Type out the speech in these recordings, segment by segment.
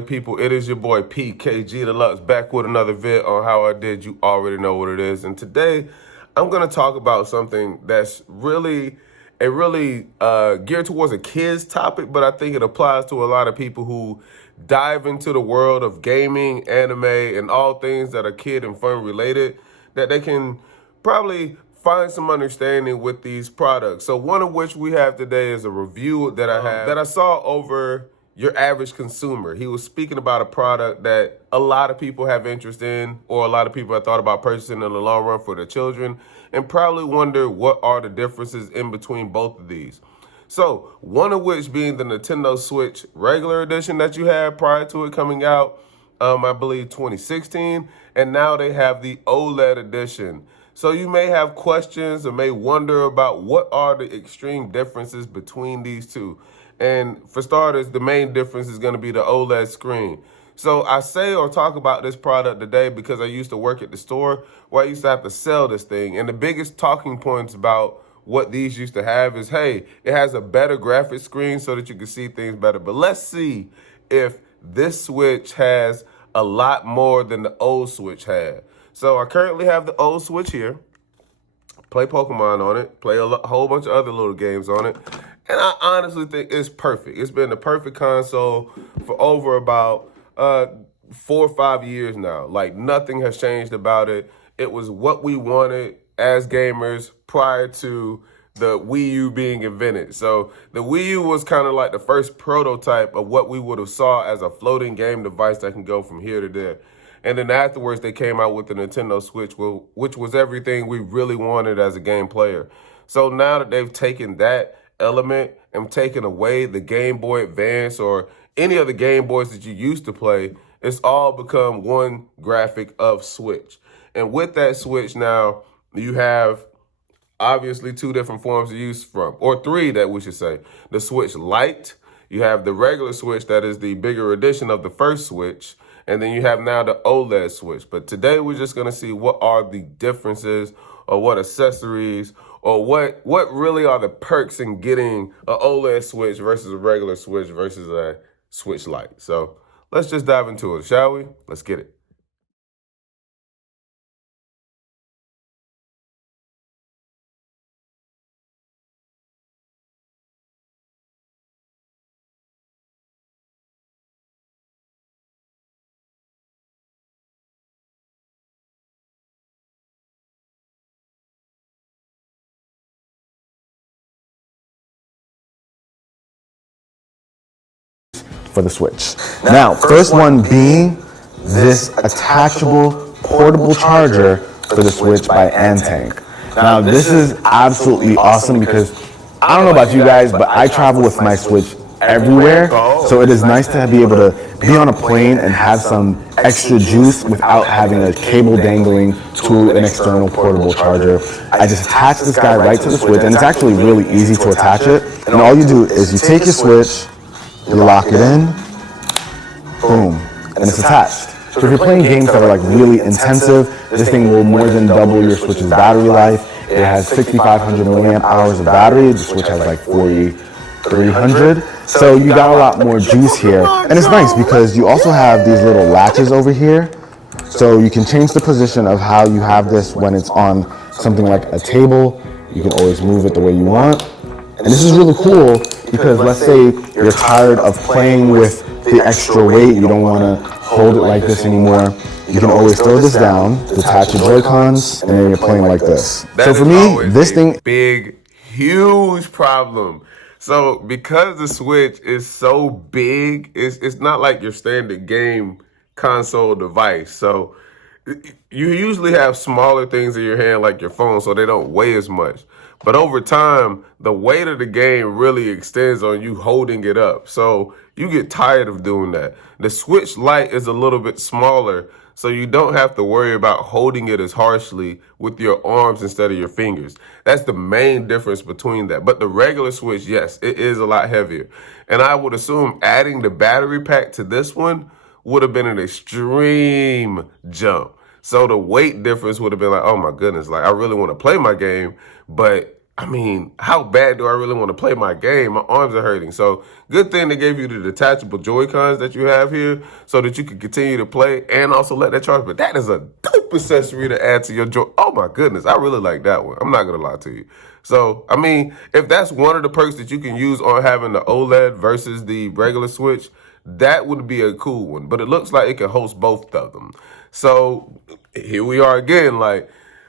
good people? It is your boy PKG Deluxe back with another vid on how I did. You already know what it is. And today I'm going to talk about something that's really geared towards a kid's topic, but I think it applies to a lot of people who dive into the world of gaming, anime, and all things that are kid and fun related, that they can probably find some understanding with these products. So one of which we have today is a review that I saw over your average consumer. He was speaking about a product that a lot of people have interest in, or a lot of people have thought about purchasing in the long run for their children, and probably wonder what are the differences in between both of these. So one of which being the Nintendo Switch regular edition that you had prior to it coming out, I believe 2016, and now they have the OLED edition. So you may have questions or may wonder about what are the extreme differences between these two. And for starters, the main difference is going to be the OLED screen. So I say or talk about this product today because I used to work at the store where I used to have to sell this thing. And the biggest talking points about what these used to have is, hey, it has a better graphics screen so that you can see things better. But let's see if this Switch has a lot more than the old Switch had. So I currently have the old Switch here. Play Pokemon on it, play a whole bunch of other little games on it. And I honestly think it's perfect. It's been the perfect console for over about 4 or 5 years now. Like, nothing has changed about it. It was what we wanted as gamers prior to the Wii U being invented. So the Wii U was kind of like the first prototype of what we would have saw as a floating game device that can go from here to there. And then afterwards, they came out with the Nintendo Switch, which was everything we really wanted as a game player. So now that they've taken that element and taken away the Game Boy Advance or any of the Game Boys that you used to play, it's all become one graphic of Switch. And with that Switch now, you have obviously two different forms of use from, or three that we should say. The Switch Lite, you have the regular Switch that is the bigger edition of the first Switch, and then you have now the OLED Switch. But today we're just going to see what are the differences or what accessories or what really are the perks in getting an OLED Switch versus a regular Switch versus a Switch Lite. So let's just dive into it, shall we? Let's get it. For the Switch. Now, first one being this attachable portable charger for the Switch by Antank. Now, this is absolutely awesome because I don't know about you guys, but I travel with my Switch everywhere, so it is nice to be able to be on a plane and have some extra juice without having a cable dangling to an external portable charger. I just attach this guy right to the Switch, and it's actually really easy to attach it. And all you do is you take your Switch, you lock it in, boom, and it's attached. So if you're playing games that are like really intensive, this thing will more than double your Switch's battery life. It has 6,500 milliamp hours of battery. The Switch has like 4,300. So you got a lot more juice here. And it's nice because you also have these little latches over here. So you can change the position of how you have this when it's on something like a table. You can always move it the way you want. And this is really cool because let's say you're tired of playing with the extra weight, you don't want to hold it like this anymore. You can always throw this down, detach your Joy-Cons, and then you're playing like this. So for me, this thing, big, huge problem. So because the Switch is so big, it's not like your standard game console device. So you usually have smaller things in your hand like your phone so they don't weigh as much. But over time, the weight of the game really extends on you holding it up. So you get tired of doing that. The Switch Lite is a little bit smaller, so you don't have to worry about holding it as harshly with your arms instead of your fingers. That's the main difference between that. But the regular Switch, yes, it is a lot heavier. And I would assume adding the battery pack to this one would have been an extreme jump. So the weight difference would have been like, oh my goodness, like I really want to play my game, but I mean, how bad do I really want to play my game? My arms are hurting. So good thing they gave you the detachable Joy-Cons that you have here so that you can continue to play and also let that charge. But that is a dope accessory to add to your Joy. Oh my goodness, I really like that one. I'm not gonna lie to you. So, I mean, if that's one of the perks that you can use on having the OLED versus the regular Switch, that would be a cool one. But it looks like it can host both of them. So here we are again. Like,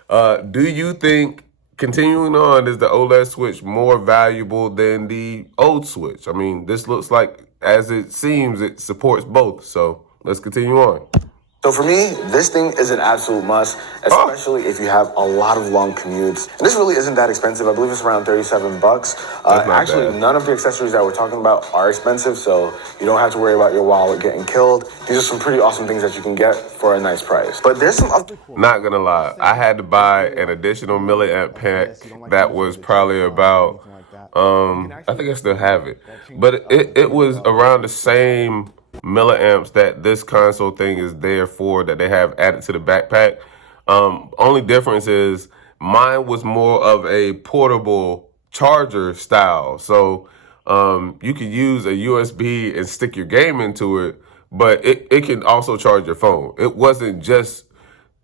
do you think, continuing on, is the OLED Switch more valuable than the old Switch? I mean, this looks like, as it seems, it supports both. So let's continue on. So for me, this thing is an absolute must, especially if you have a lot of long commutes. And this really isn't that expensive. I believe it's around $37. Actually, bad. none of the accessories that we're talking about are expensive, so you don't have to worry about your wallet getting killed. These are some pretty awesome things that you can get for a nice price. But there's some other cool. Not gonna lie, I had to buy an additional milliamp pack that was probably about, I think I still have it, but it was around the same milliamps that this console thing is there for, that they have added to the backpack. Only difference is mine was more of a portable charger style. So you could use a USB and stick your game into it, but it can also charge your phone. It wasn't just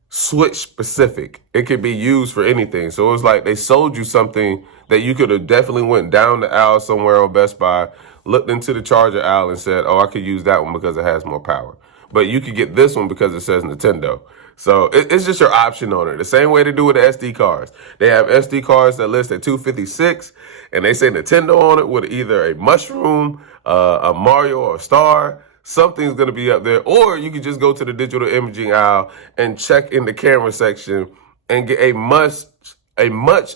Switch specific. It could be used for anything. So it was like they sold you something that you could have definitely went down the aisle somewhere on Best Buy, looked into the charger aisle and said, oh, I could use that one because it has more power. But you could get this one because it says Nintendo. So it's just your option on it. The same way they do with the SD cards. They have SD cards that list at 256 and they say Nintendo on it with either a mushroom, a Mario, or a star. Something's going to be up there. Or you could just go to the digital imaging aisle and check in the camera section and get a much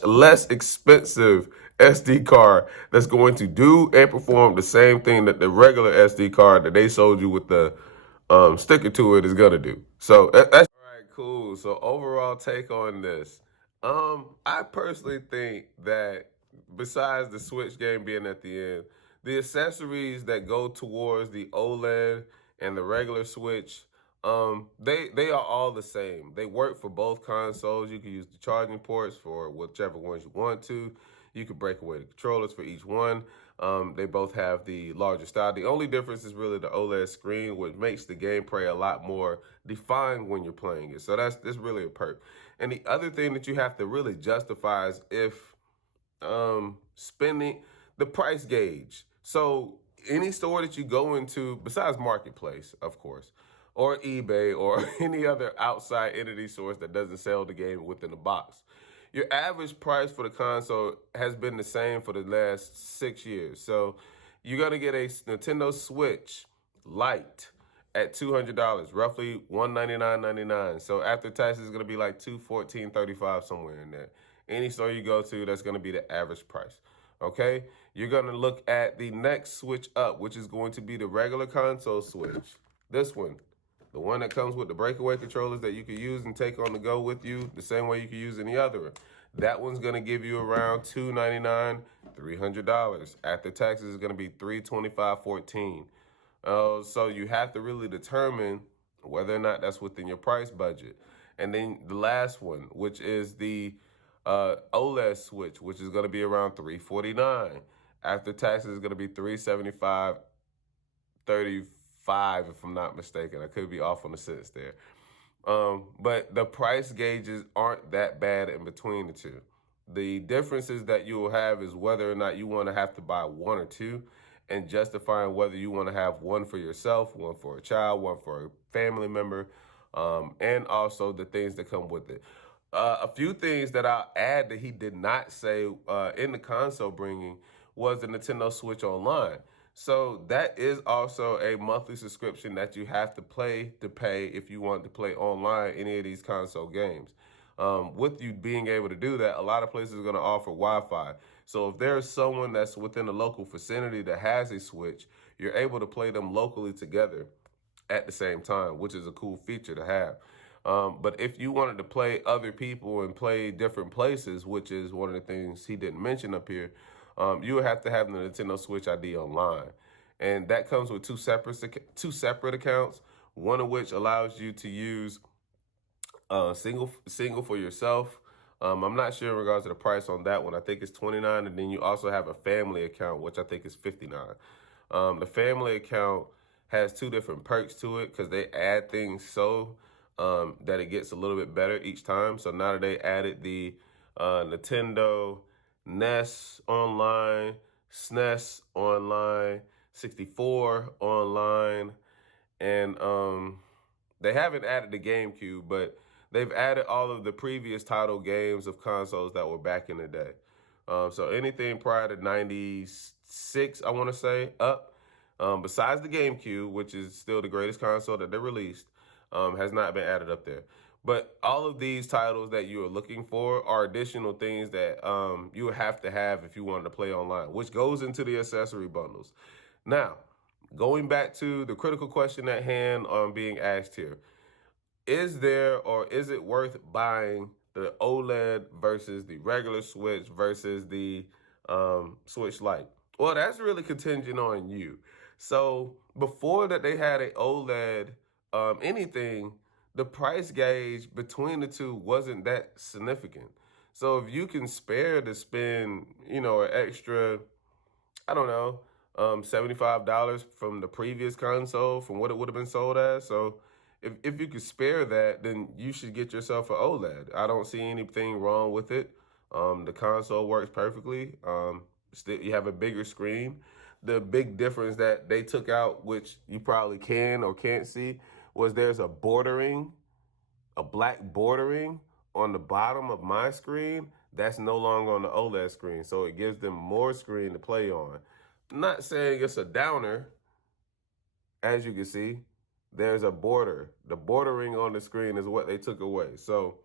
less expensive SD card that's going to do and perform the same thing that the regular SD card that they sold you with the sticker to it is going to do. So that's all right, cool. So overall take on this. I personally think that besides the Switch game being at the end, the accessories that go towards the OLED and the regular Switch, they are all the same. They work for both consoles. You can use the charging ports for whichever ones you want to. You can break away the controllers for each one. They both have the larger style. The only difference is really the OLED screen, which makes the gameplay a lot more defined when you're playing it. So that's really a perk. And the other thing that you have to really justify is if spending the price gauge. So any store that you go into, besides Marketplace, of course, or eBay or any other outside entity source that doesn't sell the game within the box, your average price for the console has been the same for the last 6 years. So you're gonna get a Nintendo Switch Lite at $200, roughly $199.99. So after taxes, it's gonna be like $214.35, somewhere in there. Any store you go to, that's gonna be the average price. Okay, you're gonna look at the next switch up, which is going to be the regular console Switch. This one, the one that comes with the breakaway controllers that you can use and take on the go with you, the same way you can use any other one. That one's gonna give you around $299, $300. After taxes, it's gonna be $325.14. So you have to really determine whether or not that's within your price budget. And then the last one, which is the OLED Switch, which is going to be around $349. After taxes, is going to be $375.35, if I'm not mistaken. I could be off on the cents there. But the price gauges aren't that bad in between the two. The differences that you will have is whether or not you want to have to buy one or two, and justifying whether you want to have one for yourself, one for a child, one for a family member, and also the things that come with it. A few things that I'll add that he did not say in the console bringing was the Nintendo Switch Online. So that is also a monthly subscription that you have to pay if you want to play online any of these console games. With you being able to do that, a lot of places are going to offer Wi-Fi. So if there's someone that's within the local vicinity that has a Switch, you're able to play them locally together at the same time, which is a cool feature to have. But if you wanted to play other people and play different places, which is one of the things he didn't mention up here, you would have to have the Nintendo Switch ID online. And that comes with two separate accounts, one of which allows you to use single for yourself, I'm not sure in regards to the price on that one. I think it's 29, and then you also have a family account, which I think is 59. The family account has two different perks to it because they add things so that it gets a little bit better each time. So now that they added the Nintendo NES online, SNES online, 64 online, and they haven't added the GameCube, but they've added all of the previous title games of consoles that were back in the day. So anything prior to 96, I want to say, up, besides the GameCube, which is still the greatest console that they released, has not been added up there. But all of these titles that you are looking for are additional things that you would have to have if you wanted to play online, which goes into the accessory bundles. Now, going back to the critical question at hand being asked here, is there or is it worth buying the OLED versus the regular Switch versus the Switch Lite? Well, that's really contingent on you. So before that, they had a OLED anything, the price gauge between the two wasn't that significant. So if you can spare to spend, an extra, I don't know, $75 from the previous console from what it would have been sold as. So if you could spare that, then you should get yourself an OLED. I don't see anything wrong with it. The console works perfectly. Still, you have a bigger screen. The big difference that they took out, which you probably can or can't see, was there's a black bordering on the bottom of my screen that's no longer on the OLED screen. So it gives them more screen to play on. Not saying it's a downer. As you can see, there's a border. The bordering on the screen is what they took away. So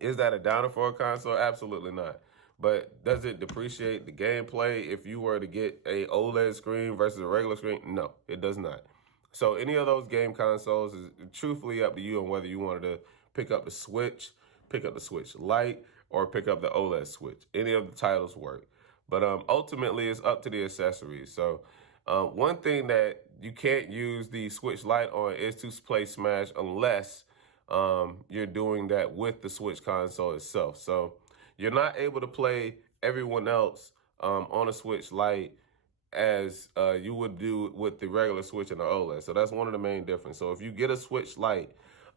is that a downer for a console? Absolutely not. But does it depreciate the gameplay if you were to get a OLED screen versus a regular screen? No, it does not. So any of those game consoles is truthfully up to you on whether you wanted to pick up the Switch, pick up the Switch Lite, or pick up the OLED Switch. Any of the titles work. But ultimately, it's up to the accessories. So one thing that you can't use the Switch Lite on is to play Smash unless you're doing that with the Switch console itself. So you're not able to play everyone else on a Switch Lite as you would do with the regular Switch and the OLED. So that's one of the main differences. So if you get a Switch Lite,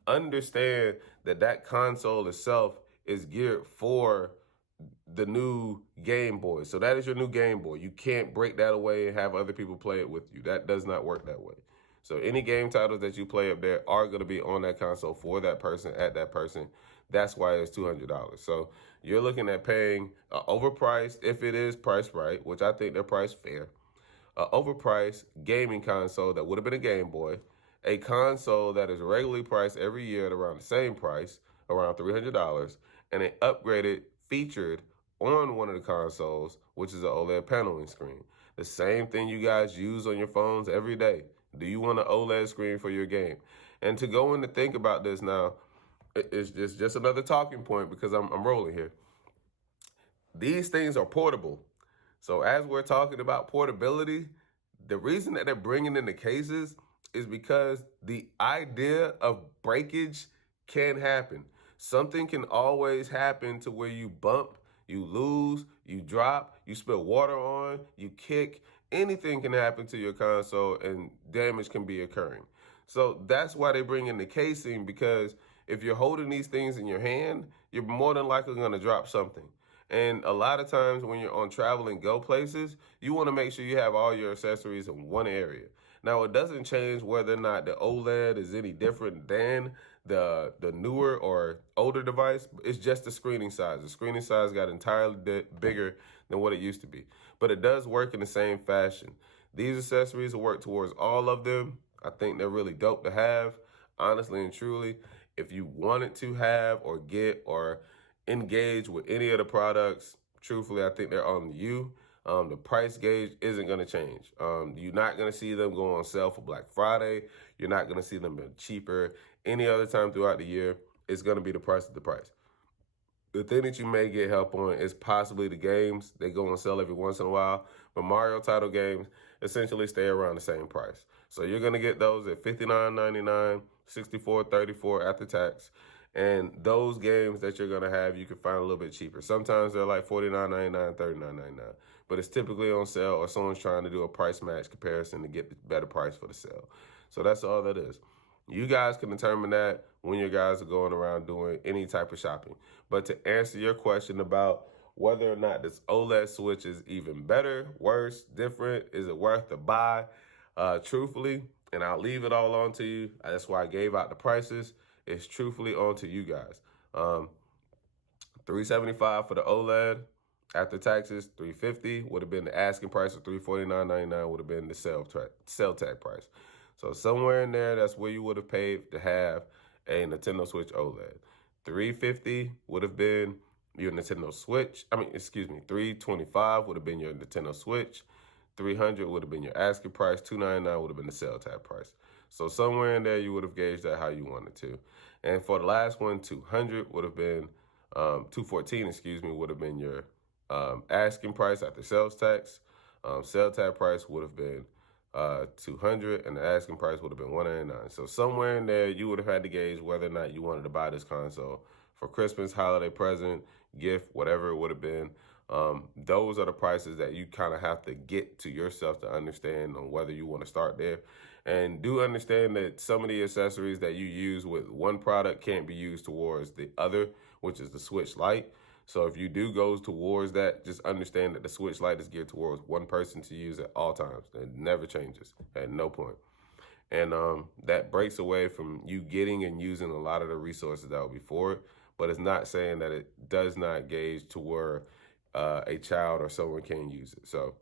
understand that that console itself is geared for the new Game Boy. So that is your new Game Boy. You can't break that away and have other people play it with you. That does not work that way. So any game titles that you play up there are going to be on that console for that person, at that person. That's why it's $200. So you're looking at paying overpriced, if it is priced right, which I think they're priced fair, overpriced gaming console that would have been a Game Boy, a console that is regularly priced every year at around the same price, around $300, and an upgraded featured on one of the consoles, which is an OLED paneling screen. The same thing you guys use on your phones every day. Do you want an OLED screen for your game? And to go in to think about this now, it's just another talking point because I'm rolling here. These things are portable. So as we're talking about portability, the reason that they're bringing in the cases is because the idea of breakage can happen. Something can always happen to where you bump, you lose, you drop, you spill water on, you kick. Anything can happen to your console and damage can be occurring. So that's why they bring in the casing, because if you're holding these things in your hand, you're more than likely going to drop something. And a lot of times when you're on travel and go places, you want to make sure you have all your accessories in one area. Now, it doesn't change whether or not the OLED is any different than the newer or older device. It's just the screening size. The screening size got entirely bigger than what it used to be. But it does work in the same fashion. These accessories will work towards all of them. I think they're really dope to have, honestly and truly. If you wanted to have or get or engage with any of the products, truthfully, I think they're on you. The price gauge isn't going to change. You're not going to see them go on sale for Black Friday. You're not going to see them be cheaper any other time throughout the year. It's going to be the price of the price. The thing that you may get help on is possibly the games. They go on sale every once in a while. But Mario title games essentially stay around the same price. So you're going to get those at $59.99, $64.34 after tax. And those games that you're gonna have, you can find a little bit cheaper. Sometimes they're like $49.99, $39.99, but it's typically on sale, or someone's trying to do a price match comparison to get the better price for the sale. So that's all that is. You guys can determine that when you guys are going around doing any type of shopping. But to answer your question about whether or not this OLED Switch is even better, worse, different, is it worth the buy? Truthfully, and I'll leave it all on to you. That's why I gave out the prices. It's truthfully on to you guys. $375 for the OLED. After taxes, $350 would have been the asking price, of $349.99 would have been the sale tag price. So somewhere in there, that's where you would have paid to have a Nintendo Switch OLED. $350 would have been your Nintendo Switch. $325 would have been your Nintendo Switch. $300 would have been your asking price. $299 would have been the sale tag price. So somewhere in there, you would have gauged that how you wanted to. And for the last one, $200 would have been $214, would have been your asking price after sales tax. Sale tag price would have been $200, and the asking price would have been $199. So somewhere in there, you would have had to gauge whether or not you wanted to buy this console for Christmas, holiday present, gift, whatever it would have been. Those are the prices that you kind of have to get to yourself to understand on whether you want to start there. And do understand that some of the accessories that you use with one product can't be used towards the other, which is the Switch Lite. So if you do go towards that, just understand that the Switch Lite is geared towards one person to use at all times. It never changes at no point. And that breaks away from you getting and using a lot of the resources that were before it. But it's not saying that it does not gauge to where a child or someone can use it. So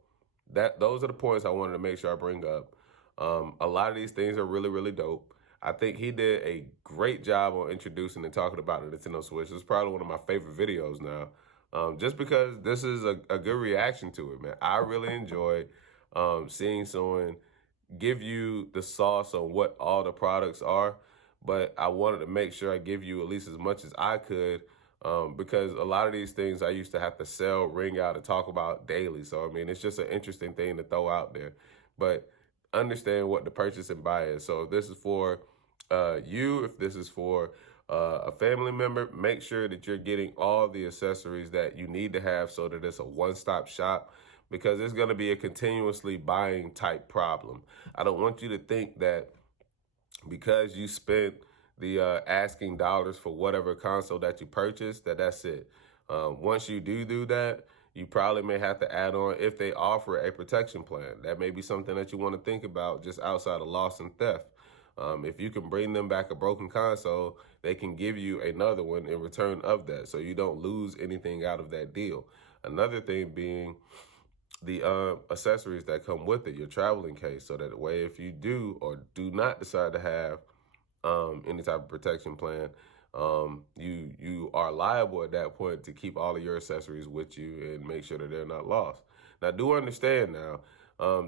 those are the points I wanted to make sure I bring up. A lot of these things are really, really dope. I think he did a great job on introducing and talking about the Nintendo Switch. It's probably one of my favorite videos now, just because this is a good reaction to it, man. I really enjoy seeing someone give you the sauce on what all the products are, but I wanted to make sure I give you at least as much as I could, because a lot of these things I used to have to sell, ring out, and talk about daily. So, I mean, it's just an interesting thing to throw out there. But understand what the purchase and buy is. So if this is for you, if this is for a family member, make sure that you're getting all the accessories that you need to have so that it's a one-stop shop, because it's going to be a continuously buying type problem. I don't want you to think that because you spent the asking dollars for whatever console that you purchased, that's it. Once you do that, you probably may have to add on, if they offer a protection plan. That may be something that you want to think about just outside of loss and theft. If you can bring them back a broken console, they can give you another one in return of that, so you don't lose anything out of that deal. Another thing being the accessories that come with it, your traveling case, so that way if you do or do not decide to have any type of protection plan, you are liable at that point to keep all of your accessories with you and make sure that they're not lost. Now, do understand now,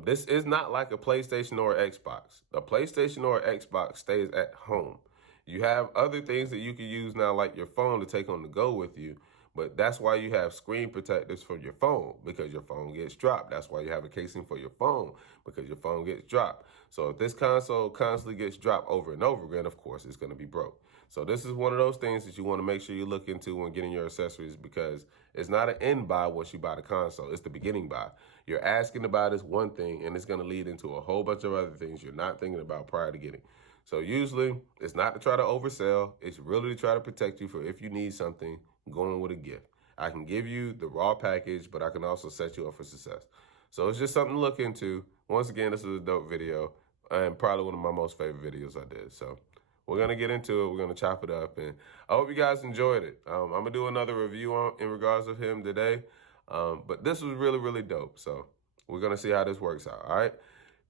this is not like a PlayStation or Xbox. A PlayStation or Xbox stays at home. You have other things that you can use now, like your phone, to take on the go with you. But that's why you have screen protectors for your phone, because your phone gets dropped. That's why you have a casing for your phone, because your phone gets dropped. So if this console constantly gets dropped over and over again, of course, it's going to be broke. So this is one of those things that you want to make sure you look into when getting your accessories, because it's not an end buy once you buy the console. It's the beginning buy. You're asking to buy this one thing, and it's going to lead into a whole bunch of other things you're not thinking about prior to getting. So usually it's not to try to oversell. It's really to try to protect you for if you need something going with a gift. I can give you the raw package, but I can also set you up for success. So it's just something to look into. Once again, this is a dope video and probably one of my most favorite videos I did. So we're going to get into it. We're going to chop it up, and I hope you guys enjoyed it. I'm going to do another review in regards of him today. But this was really, really dope. So we're going to see how this works out. All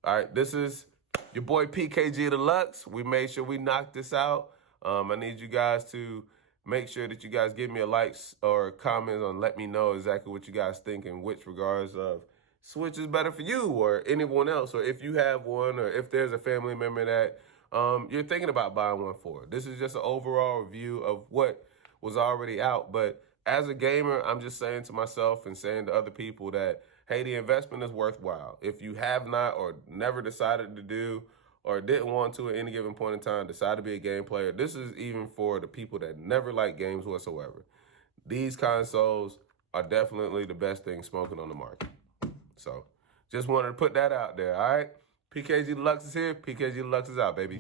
right. This is your boy PKG Deluxe. We made sure we knocked this out. I need you guys to make sure that you guys give me a likes or comments on, let me know exactly what you guys think in which regards of Switch is better for you or anyone else, or if you have one, or if there's a family member that you're thinking about buying one for. This is just an overall review of what was already out. But as a gamer, I'm just saying to myself and saying to other people that, hey, the investment is worthwhile. If you have not or never decided to do or didn't want to at any given point in time, decide to be a game player. This is even for the people that never like games whatsoever. These consoles are definitely the best thing smoking on the market. So just wanted to put that out there, all right? PKG Deluxe is here. PKG Deluxe is out, baby.